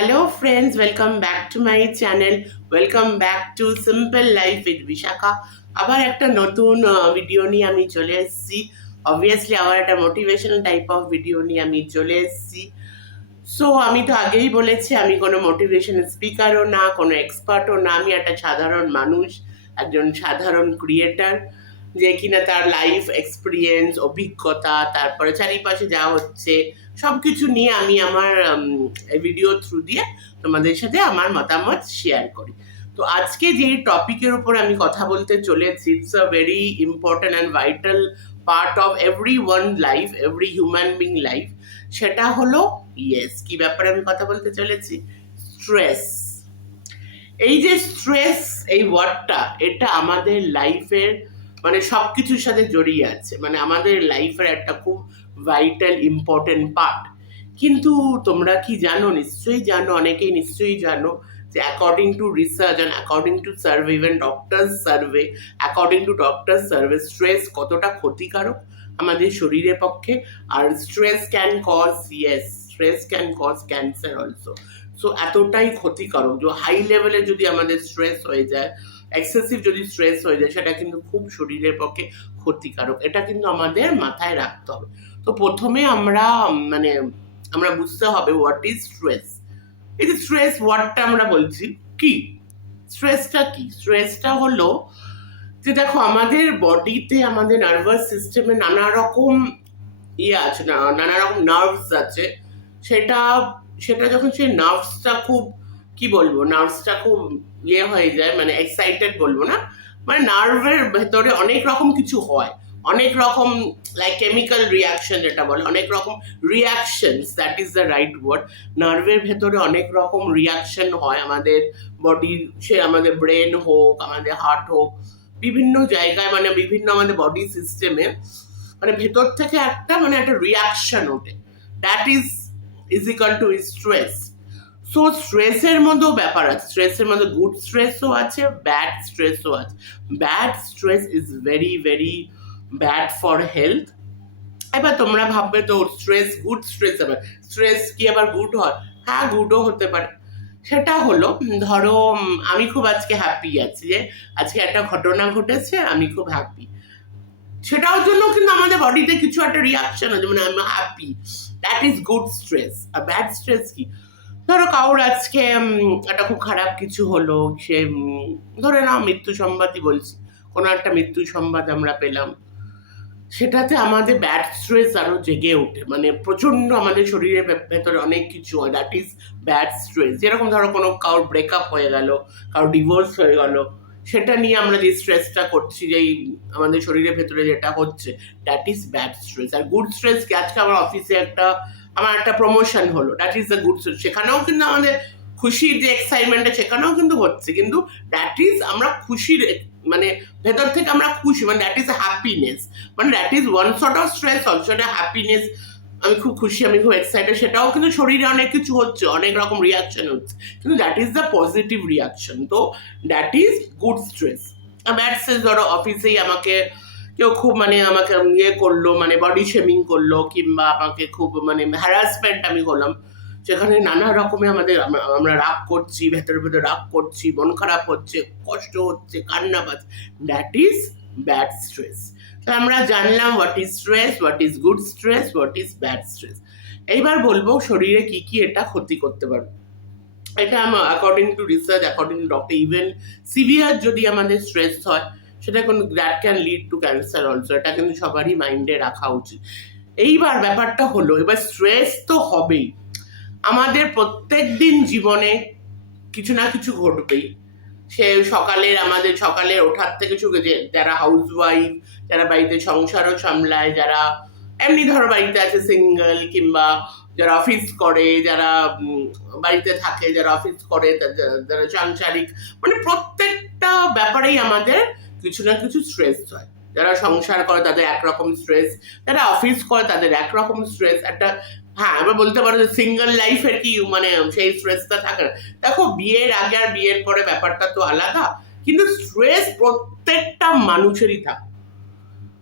Hello friends, welcome back to my channel. Welcome back to Simple Life with Vishaka. আবার একটা নতুন video নিয়ে আমি চলে এসেছি। অবভিয়াসলি আবার একটা মোটিভেশনাল টাইপ অফ ভিডিও নিয়ে আমি চলে এসেছি। সো আমি তো আগেই বলেছি আমি কোনো মোটিভেশনাল স্পিকারও না, কোনো এক্সপার্টও না, আমি একটা সাধারণ মানুষ, একজন সাধারণ ক্রিয়েটার যে কিনা তার লাইফ এক্সপিরিয়েন্স, অভিজ্ঞতা, তারপরে চারিপাশে যা হচ্ছে সব কিছু নিয়ে আমি আমার ভিডিও থ্রু দিয়ে তোমাদের সাথে আমার মতামত শেয়ার করি। তো আজকে যে টপিকের উপর আমি কথা বলতে চলেছি, it's a very important and vital part of every one life, every human being life. সেটা হলো কি ব্যাপারে আমি কথা বলতে চলেছি? স্ট্রেস। এই যে স্ট্রেস, এই ওয়ার্ডটা, এটা আমাদের লাইফের মানে সব কিছুর সাথে জড়িয়ে আছে, মানে আমাদের লাইফের একটা খুব ভাইটাল ইম্পর্টেন্ট পার্ট। কিন্তু তোমরা কি জানো? নিশ্চয়ই জানো, অনেকেই নিশ্চয়ই জানো যে according to research and according to survey, even doctors survey, according to doctors survey, stress কতটা ক্ষতিকারক আমাদের শরীরের পক্ষে। আর stress can cause, stress can cause cancer also. So এতটাই ক্ষতিকারক যে হাই লেভেলে যদি আমাদের স্ট্রেস হয়ে যায়, এক্সেসিভ যদি স্ট্রেস হয়ে যায়, সেটা কিন্তু খুব শরীরের পক্ষে ক্ষতিকারক। এটা কিন্তু আমাদের মাথায় রাখতে হবে। তো প্রথমে আমরা বুঝতে হবে হোয়াট ইজ স্ট্রেস। এই যে স্ট্রেস ওয়ার্ডটা আমরা বলছি, কি স্ট্রেসটা? কি স্ট্রেসটা হলো যে দেখো আমাদের বডিতে, আমাদের নার্ভাস সিস্টেমে নানা রকম আছে, নানা রকম নার্ভস আছে। সেটা সেটা যখন সেই নার্ভসটা খুব নার্ভসটা খুব হয়ে যায়, মানে এক্সাইটেড বলবো না, মানে নার্ভের ভেতরে অনেক রকম কিছু হয়, অনেক রকম লাইক কেমিক্যাল রিয়াকশন যেটা বলে, অনেক রকম reactions, that is the right word. নার্ভের ভেতরে অনেক রকম রিয়াকশন হয় আমাদের বডির, সে আমাদের ব্রেন হোক, আমাদের হার্ট হোক, বিভিন্ন জায়গায়, মানে বিভিন্ন আমাদের বডি সিস্টেমে, মানে ভেতর থেকে একটা রিয়াকশন ওঠে। That is equal to stress. So স্ট্রেসের মধ্যেও ব্যাপার আছে, স্ট্রেসের মধ্যে গুড স্ট্রেসও আছে, ব্যাড স্ট্রেসও আছে। Bad stress is very very bad for health. এবার তোমরা ভাববে তো গুড স্ট্রেস, আবার স্ট্রেস কি আবার গুড হয়? হ্যাঁ, গুডও হতে পারে। সেটা হলো, ধরো আমি খুব আজকে হ্যাপি আছি, যে আজকে একটা ঘটনা ঘটেছে, আমি খুব হ্যাপি, সেটার জন্য কিন্তু আমাদের বডিতে কিছু একটা রিয়াকশন আছে, মানে আমি happy, that is good stress. আর ব্যাড স্ট্রেস কি? ধরো কারোর আজকে একটা খুব খারাপ কিছু হলো, সে ধরে নাও মৃত্যু সংবাদই বলছি, কোনো একটা মৃত্যু সংবাদ আমরা পেলাম, সেটাতে আমাদের ব্যাড স্ট্রেস আরো জেগে ওঠে, মানে প্রচন্ড আমাদের শরীরের ভেতরে অনেক কিছু হয়, দ্যাট ইজ ব্যাড স্ট্রেস। যেরকম ধরো কোনো কারোর ব্রেকআপ হয়ে গেল, কারোর ডিভোর্স হয়ে গেল, সেটা নিয়ে আমরা যে স্ট্রেসটা করছি, যেই আমাদের শরীরের ভেতরে যেটা হচ্ছে, দ্যাট ইজ ব্যাড স্ট্রেস। আর গুড স্ট্রেস কি? আজকে আমার অফিসে আমার একটা প্রমোশন হলো, that is the good stress. সেখানেও কিন্তু আমাদের খুশির যে এক্সাইটমেন্টটা, সেখানেও কিন্তু হচ্ছে, কিন্তু দ্যাট ইজ আমরা খুশির, মানে ভেতর থেকে আমরা খুশি, মানে দ্যাট ইজ হ্যাপিনেস, মানে that is one sort of stress also, এটা হ্যাপিনেস। আমি খুব খুশি, আমি খুব এক্সাইটেড, সেটাও কিন্তু শরীরে অনেক কিছু হচ্ছে, অনেক রকম রিয়াকশন হচ্ছে, কিন্তু that is the positive reaction. তো that is good stress. Bad stress, ধরো অফিসেই আমাকে কেউ খুব আমাকে করলো, মানে বডি শেমিং করলো, কিংবা আমাকে খুব হ্যারাসমেন্ট আমি হলাম, সেখানে নানা রকমের আমরা রাগ করছি, ভেতরে ভেতরে রাগ করছি, মন খারাপ হচ্ছে, কষ্ট হচ্ছে, কান্না পাচ্ছে, দ্যাট ইজ ব্যাড স্ট্রেস। তো আমরা জানলাম what is stress, what is good stress, what is bad stress. এইবার বলবো শরীরে কি কি এটা ক্ষতি করতে পারবে। এটা according to research, according to doctor, even severe যদি আমাদের স্ট্রেস হয়, সেটা কোনো that can lead to cancer also. এটা কিন্তু সবারই মাইন্ডে রাখা উচিত। এইবার ব্যাপারটা হলো, এবার স্ট্রেস তো হবেই, আমাদের প্রত্যেক দিন জীবনে কিছু না কিছু ঘটবেই। সে আমাদের সকালের ওঠার থেকে শুরু, যারা হাউস ওয়াইফ, যারা বাড়িতে সংসারও সামলায়, যারা এমনি ধরো বাড়িতে আছে সিঙ্গেল, কিংবা যারা অফিস করে, যারা বাড়িতে থাকে, যারা অফিস করে, যারা সাংসারিক, মানে প্রত্যেকটা ব্যাপারেই আমাদের কিছু না কিছু স্ট্রেস হয়। যারা সংসার করে তাদের একরকম স্ট্রেস, যারা অফিস করে তাদের একরকম স্ট্রেস। হ্যাঁ, আমরা বলতে পারো যে সিঙ্গেল লাইফের কি সেই স্ট্রেসটা থাকে না। দেখো, বিয়ের আগে আর বিয়ের পরে ব্যাপারটা তো আলাদা, কিন্তু স্ট্রেস প্রত্যেকটা মানুষেরই থাকে।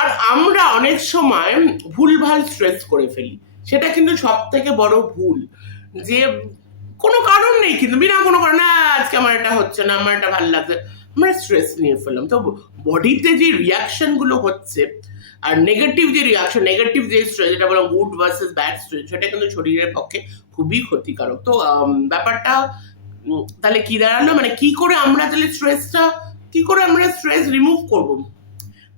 আর আমরা অনেক সময় ভুলভাল স্ট্রেস করে ফেলি, সেটা কিন্তু সব থেকে বড় ভুল। যে কোনো কারণ নেই, কিন্তু বিনা কোনো কারণ না আজকে আমার এটা হচ্ছে না, আমার এটা ভালো লাগছে, আমরা স্ট্রেস নিয়ে ফেললাম। তো বডিতে যে রিয়াকশনগুলো হচ্ছে আর নেগেটিভ যে রিয়াকশন, নেগেটিভ যে স্ট্রেস, যেটা বললাম গুড ভার্সেস ব্যাড স্ট্রেস, সেটা কিন্তু শরীরের পক্ষে খুবই ক্ষতিকারক। তো ব্যাপারটা তাহলে কি দাঁড়ালো, মানে কি করে আমরা তাহলে স্ট্রেসটা, কি করে আমরা স্ট্রেস রিমুভ করবো?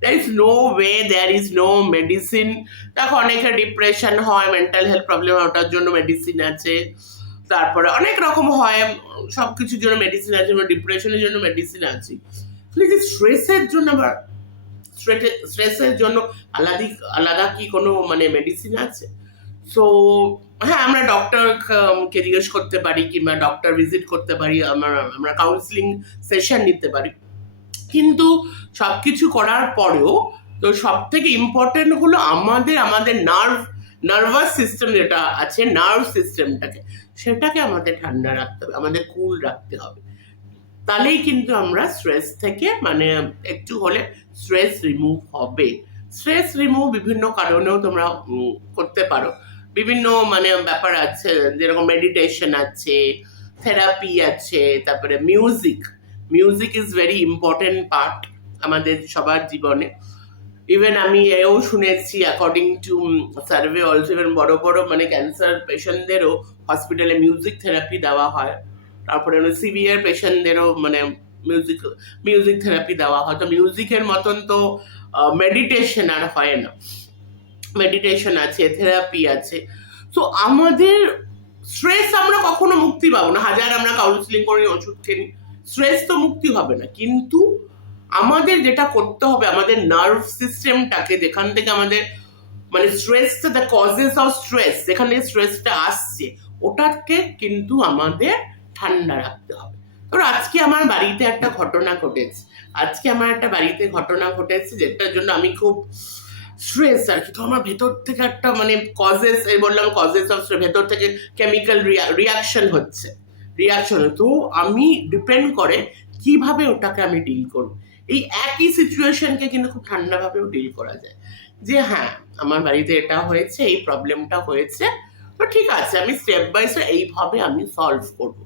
there is no way, there is no medicine। দেখো অনেকের ডিপ্রেশন হয়, মেন্টাল হেলথ প্রবলেম হয়, ওটার জন্য মেডিসিন আছে, তারপরে অনেক রকম হয়, সব কিছুর জন্য মেডিসিন আছে, ডিপ্রেশনের জন্য মেডিসিন আছে, কিন্তু স্ট্রেসের জন্য আবার স্ট্রেসের জন্য আলাদা আলাদা কি কোনো মানে মেডিসিন আছে? সো হ্যাঁ, আমরা ডক্টরকে জিজ্ঞেস করতে পারি, কিংবা ডক্টর ভিজিট করতে পারি, আমরা কাউন্সিলিং সেশন নিতে পারি, কিন্তু সবকিছু করার পরেও তো সব থেকে ইম্পর্টেন্ট হলো আমাদের নার্ভাস সিস্টেম যেটা আছে, নার্ভ সিস্টেমটাকে, সেটাকে আমাদের ঠান্ডা রাখতে হবে, আমাদের কুল রাখতে হবে। তাহলেই কিন্তু আমরা স্ট্রেস থেকে মানে একটু হলে স্ট্রেস রিমুভ হবে। স্ট্রেস রিমুভ বিভিন্ন কারণেও তোমরা করতে পারো, বিভিন্ন মানে ব্যাপার আছে, যেরকম মেডিটেশন আছে, থেরাপি আছে, তারপরে music is very important part আমাদের সবার জীবনে। ইভেন আমি এও শুনেছি, according to survey also, even বড় বড় মানে ক্যান্সার পেশেন্টদেরও হসপিটালে মিউজিক থেরাপি দেওয়া হয়, তারপরে সিভিয়ার পেশেন্টদেরও মানে মিউজিক থেরাপি দেওয়া হয়। তো মিউজিকের মতন তো মেডিটেশন আর হয় না, মেডিটেশন আছে, থেরাপি আছে। তো আমাদের স্ট্রেস আমরা কখনো মুক্তি পাবো না, হাজার আমরা কাউন্সিলিং করি, ওষুধ খেলি, স্ট্রেস তো মুক্তি হবে না। কিন্তু আমাদের যেটা করতে হবে, আমাদের নার্ভ সিস্টেমটাকে, যেখান থেকে আমাদের মানে স্ট্রেসটা, দ্য কজেস অফ স্ট্রেস, যেখান থেকে স্ট্রেসটা আসছে, ওটাকে কিন্তু আমাদের ঠান্ডা রাখতে হবে। ধরো আজকে আমার বাড়িতে একটা ঘটনা ঘটেছে, যেটার জন্য আমি খুব স্ট্রেস আর কি। তো আমার ভেতর থেকে একটা মানে কজেস অফ স্ট্রেস, ভেতর থেকে কেমিক্যাল রিয়াকশন হচ্ছে, তো আমি ডিপেন্ড করে কিভাবে ওটাকে আমি ডিল করবো। এই একই সিচুয়েশনকে কিন্তু খুব ঠান্ডাভাবেও ডিল করা যায়, যে হ্যাঁ আমার বাড়িতে এটা হয়েছে, এই প্রবলেমটা হয়েছে, তো ঠিক আছে, আমি স্টেপ বাই স্টেপ এইভাবে আমি সলভ করব।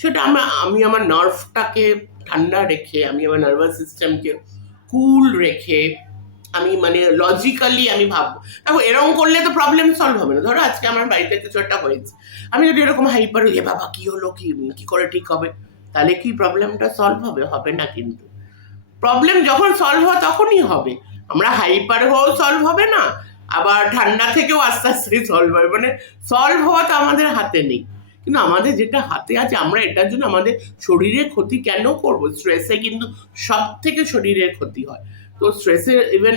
সেটা আমি আমার নার্ভটাকে ঠান্ডা রেখে, আমি আমার নার্ভাস সিস্টেমকে কুল রেখে, আমি মানে লজিক্যালি আমি ভাববো। দেখো এরকম করলে তো প্রবলেম সলভ হবে না। ধরো আজকে আমার বাড়িতে কিছু একটা হয়েছে, আমি যদি এরকম হাইপার হয়ে বাবা কি হলো, কি করে ঠিক হবে, তাহলে কি প্রবলেমটা সলভ হবে না। কিন্তু প্রবলেম যখন সলভ হয় তখনই হবে, আমরা হাইপার হয়েও সলভ হবে না, আবার ঠান্ডা থেকেও আস্তে আস্তে সলভ হবে, মানে সলভ হওয়া তো আমাদের হাতে নেই। কিন্তু আমাদের যেটা হাতে আছে, আমরা এটার জন্য আমাদের শরীরের ক্ষতি কেন করবো? স্ট্রেসে কিন্তু সব থেকে শরীরের ক্ষতি হয়। তো স্ট্রেসে ইভেন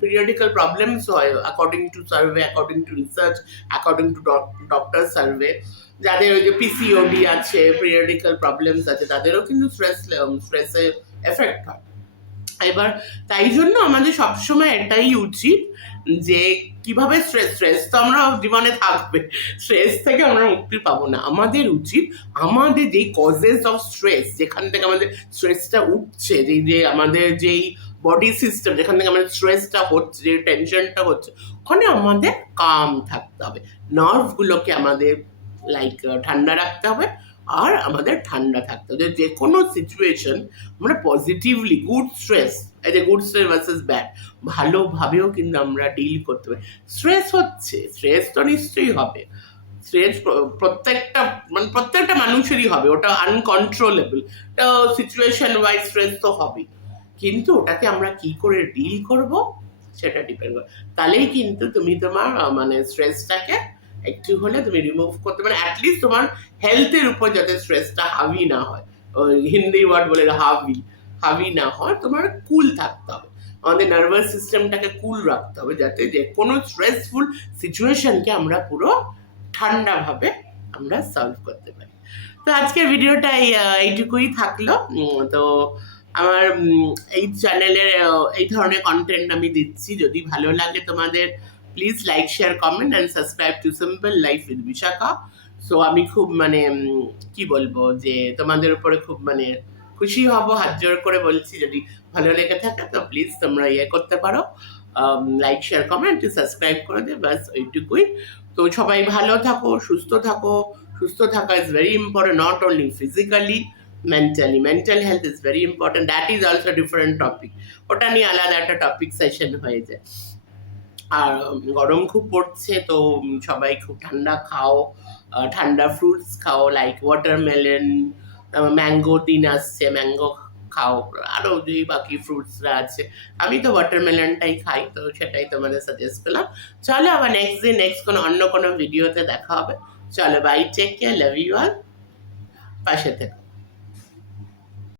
পিরিয়ডিক্যাল প্রবলেমস হয়, according to survey, according to research, according to doctor survey, যাদের ওই যে পিসিওডি আছে, পিরিয়ডিক্যাল প্রবলেমস আছে, তাদেরও কিন্তু স্ট্রেসে এফেক্ট হয়। এবার তাই জন্য আমাদের সবসময় এটাই উচিত যে কিভাবে স্ট্রেস তো আমরা জীবনে থাকবে, স্ট্রেস থেকে আমরা মুক্তি পাবো না। আমাদের উচিত আমাদের যেই কজেস অফ স্ট্রেস, যেখান থেকে আমাদের স্ট্রেসটা উঠছে, যে আমাদের যেই বডি সিস্টেম, যেখান থেকে আমাদের স্ট্রেসটা হচ্ছে, যে টেনশনটা হচ্ছে, ওখানে আমাদের কাম থাকতে হবে, নার্ভগুলোকে আমাদের ঠান্ডা রাখতে হবে, আর আমাদের ঠান্ডা থাকতে হবে। যে কোনো সিচুয়েশন আমরা positively, good stress versus bad, ভালোভাবেও কিন্তু আমরা ডিল করতে পারি। স্ট্রেস তো নিশ্চয়ই হবে, স্ট্রেস প্রত্যেকটা মানুষেরই হবে, ওটা আনকন্ট্রোলেবল, ওটা সিচুয়েশন ওয়াইজ স্ট্রেস তো হবে, কিন্তু ওটাকে আমরা কি করে ডিল করব সেটা ডিপেন্ড করে। তাহলেই কিন্তু তুমি তোমার মানে স্ট্রেসটাকে একটু হলে তুমি রিমুভ করতে পারো, অ্যাটলিস্ট তোমার হেলথের উপর যাতে স্ট্রেসটা হাভি না হয়, ওই হিন্দি ওয়ার্ড বলে হাভি না হয়, তোমার কুল থাকতে হবে, আমাদের নার্ভাস সিস্টেমটাকে কুল রাখতে হবে, যাতে যে কোনো স্ট্রেসফুল সিচুয়েশনকে আমরা পুরো ঠান্ডাভাবে আমরা সলভ করতে পারি। তো আজকের ভিডিওটা এইটুকুই থাকলো। তো আমার এই চ্যানেলের এই ধরনের কন্টেন্ট আমি দিচ্ছি, যদি ভালো লাগে তোমাদের, please like, share, comment and subscribe to simple life with Bishakha. So আমি খুব মানে কি বলবো, যে তোমাদের উপরে খুব মানে খুশি হব, হাত জোর করে বলছি, যদি ভালো লেগে থাকে তো প্লিজ তোমরা করতে পারো, লাইক, শেয়ার, কমেন্ট, সাবস্ক্রাইব করে দে, ব্যাস ওইটুকুই। তো সবাই ভালো থাকো, সুস্থ থাকো, সুস্থ থাকা is very important, not only physically, mentally. Mental health is very important, that is also different topic, ওটা নিয়ে আলাদা একটা টপিক সেশন হয়ে যায়। আর গরম খুব পড়ছে, তো সবাই খুব ঠান্ডা খাও, ঠান্ডা ফ্রুটস খাও, লাইক ওয়াটারমেলন, ম্যাঙ্গো দিন আসছে, ম্যাঙ্গো খাও, আরও যে বাকি ফ্রুটসরা আছে। আমি তো ওয়াটারমেলনটাই খাই, তো সেটাই তোমাদের সাজেস্ট করলাম। চলো আবার নেক্সট দিন নেক্সট কোনো অন্য কোনো ভিডিওতে দেখা হবে। চলো bye, take care, love you all, পাশে থেকে।